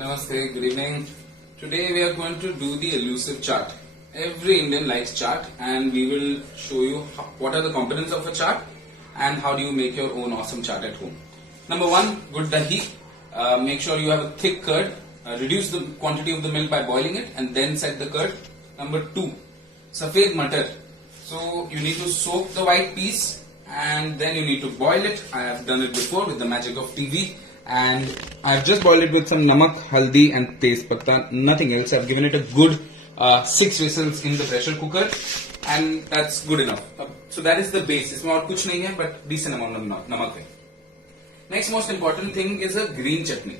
Namaste, good evening. Today we are going to do the elusive chart. Every Indian likes chart and we will show you what are the components of a chart and how do you make your own awesome chart at home. Number one, good dahi. Make sure you have a thick curd. Reduce the quantity of the milk by boiling it and then set the curd. Number two, safed matar. So you need to soak the white peas and then you need to boil it. I have done it before with the magic of TV. And I've just boiled it with some namak, haldi and tez patta, nothing else. I've given it a good 6 whistles in the pressure cooker and that's good enough. So that is the base. इसमें और कुछ नहीं है but decent amount of नमक है. Next most important thing is a green chutney.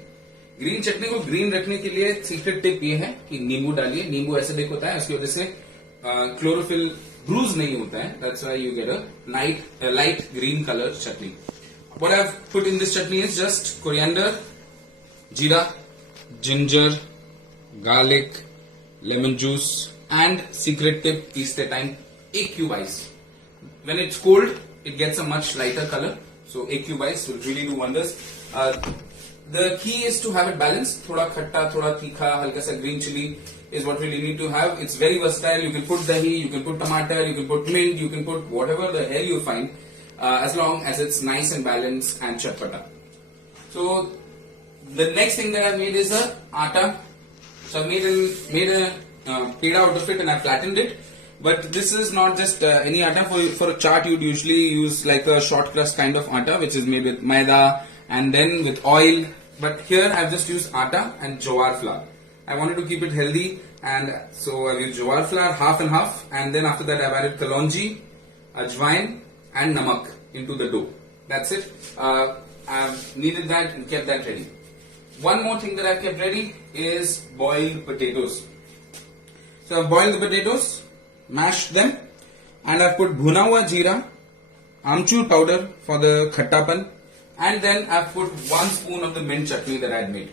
Green chutney को green रखने के लिए सीक्रेट टिप ये है कि नींबू डालिए. नींबू एसिडिक होता है, उसकी वजह से क्लोरोफिल ब्रूज नहीं होता है. That's why you get a light green color chutney. What I've put in this chutney is just coriander, jeera, ginger, garlic, lemon juice and secret tip, पीसते time एक cube ice. When it's cold, it gets a much lighter color. So एक cube ice will really do wonders. The key is to have it balanced. थोड़ा खट्टा, थोड़ा तीखा, हल्का सा green chili is what we really need to have. It's very versatile. You can put dahi, you can put tomato, you can put mint, you can put whatever the hell you find. As long as it's nice and balanced and chatpata. So the next thing that I made is a atta. So I made a peda out of it and I flattened it. But this is not just any atta. For a chaat you'd usually use like a short crust kind of atta which is made with maida and then with oil. But here I've just used atta and jowar flour. I wanted to keep it healthy and so I've used jowar flour half and half, and then after that I've added kalonji, ajwain and namak into the dough. That's it. I've kneaded that and kept that ready. One more thing that I've kept ready is boiled potatoes. So I've boiled the potatoes, mashed them, and I've put bhuna hua jeera, amchur powder for the khattapan, and then I've put 1 spoon of the mint chutney that I had made.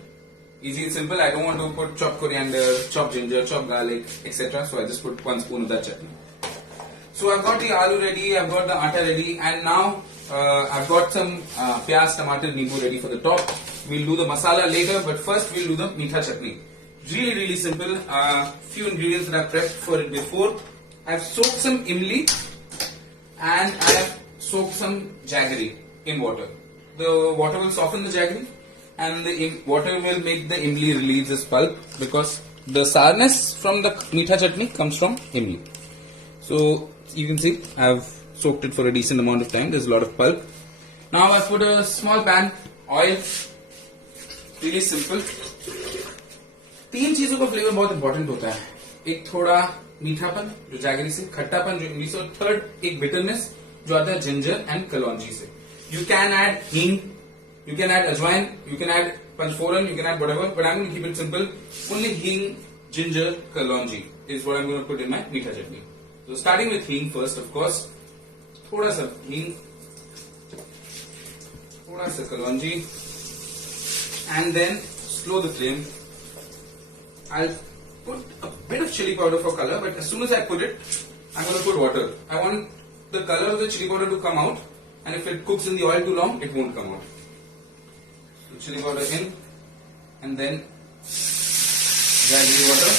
Easy and simple. I don't want to put chopped coriander, chopped ginger, chopped garlic, etc. So I just put 1 spoon of that chutney. So I've got the aloo ready, I've got the atta ready, and now I've got some pyaz, tomato, nimbu ready for the top. We'll do the masala later, but first we'll do the meetha chutney. Really simple. Few ingredients that I've prepped for it before. I've soaked some imli and I've soaked some jaggery in water. The water will soften the jaggery and the water will make the imli release its pulp because the sourness from the meetha chutney comes from imli. So you can see I've soaked it for a decent amount of time. There's a lot of pulp. Now I've put a small pan, oil. Really simple. 3 चीजों का flavour बहुत important होता है. एक थोड़ा मीठापन जो jaggery से, खट्टापन जो इमली से, और थर्ड एक बिटरनेस जो आता है जिंजर एंड कलौंजी से. You can add hing, you can add ajwain, you can add panchforan, you can add whatever, but I'm going to keep it simple. Only hing, ginger, kalonji is what I'm going to put in my meetha chutney. So starting with hing first, of course. थोड़ा सा hing, थोड़ा सा kalonji, and then slow the flame. I'll put a bit of chili powder for color, but as soon as I put it, I'm going to put water. I want the color of the chili powder to come out, and if it cooks in the oil too long, it won't come out. So chili powder in, and then jaggery water.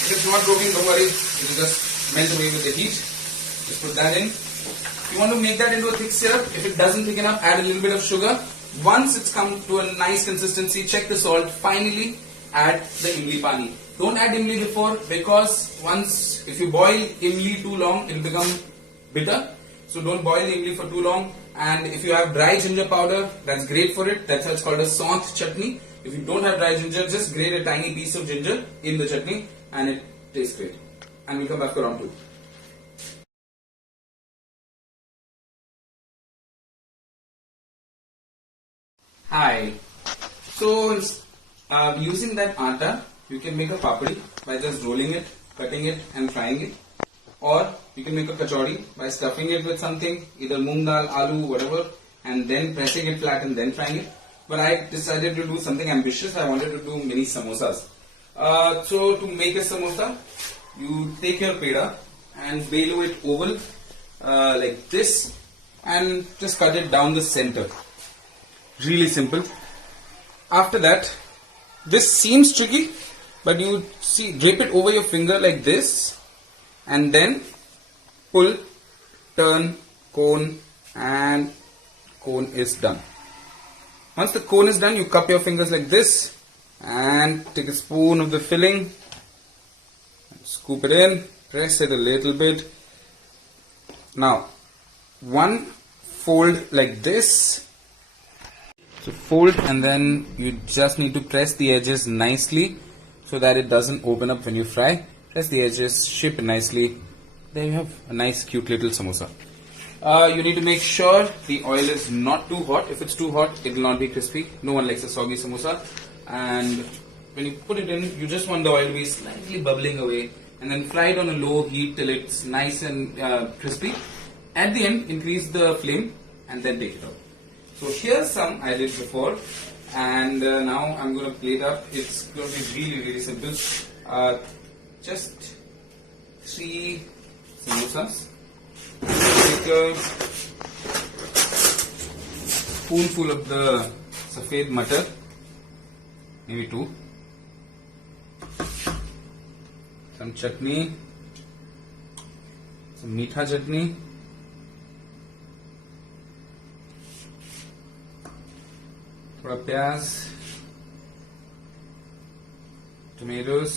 If it's not cooking, don't worry, it will just melt away with the heat. Just put that in. You want to make that into a thick syrup. If it doesn't thicken up, add a little bit of sugar. Once it's come to a nice consistency, check the salt. Finally, add the imli pani. Don't add imli before because if you boil imli too long, it will become bitter. So don't boil the imli for too long. And if you have dry ginger powder, that's great for it. That's why it's called a saunth chutney. If you don't have dry ginger, just grate a tiny piece of ginger in the chutney and it tastes great. And we'll come back for round 2. Hi. So using that atta, you can make a papadi by just rolling it, cutting it and frying it. Or you can make a kachori by stuffing it with something, either moong dal, aloo, whatever, and then pressing it flat and then frying it. But I decided to do something ambitious. I wanted to do mini samosas. So to make a samosa, you take your peda and below it oval like this and just cut it down the center. Really simple. After that, this seems tricky, but you see, drape it over your finger like this, and then pull, turn, cone, and cone is done. Once the cone is done, you cup your fingers like this and take a spoon of the filling, scoop it in, press it a little bit. Now, one fold like this. So fold, and then you just need to press the edges nicely so that it doesn't open up when you fry. Press the edges, shape it nicely. There you have a nice cute little samosa. You need to make sure the oil is not too hot. If it's too hot, it will not be crispy. No one likes a soggy samosa. And when you put it in, you just want the oil to be slightly bubbling away, and then fry it on a low heat till it's nice and crispy. At the end, increase the flame and then take it out. So here's some I did before, and now I'm going to plate up. It's going to be really simple. Just 3 samosas. Take a spoonful of the safed matar, maybe 2. Some chutney, some meetha chutney, थोड़ा प्याज, tomatoes,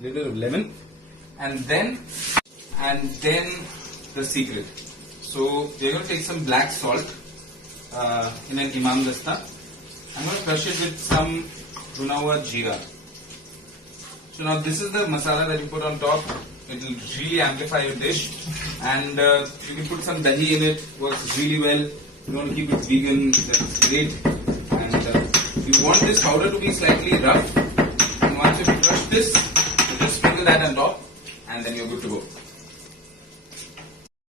little of lemon, and then the secret. So we're going to take some black salt in an imam dasta. I'm going to crush it with some Runawa jeera. So now this is the masala that you put on top. It will really amplify your dish, and you can put some dahi in it. Works really well. You want to keep it vegan, that's great. And you want this powder to be slightly rough. And once you crush this, you just sprinkle that on top, and then you're good to go.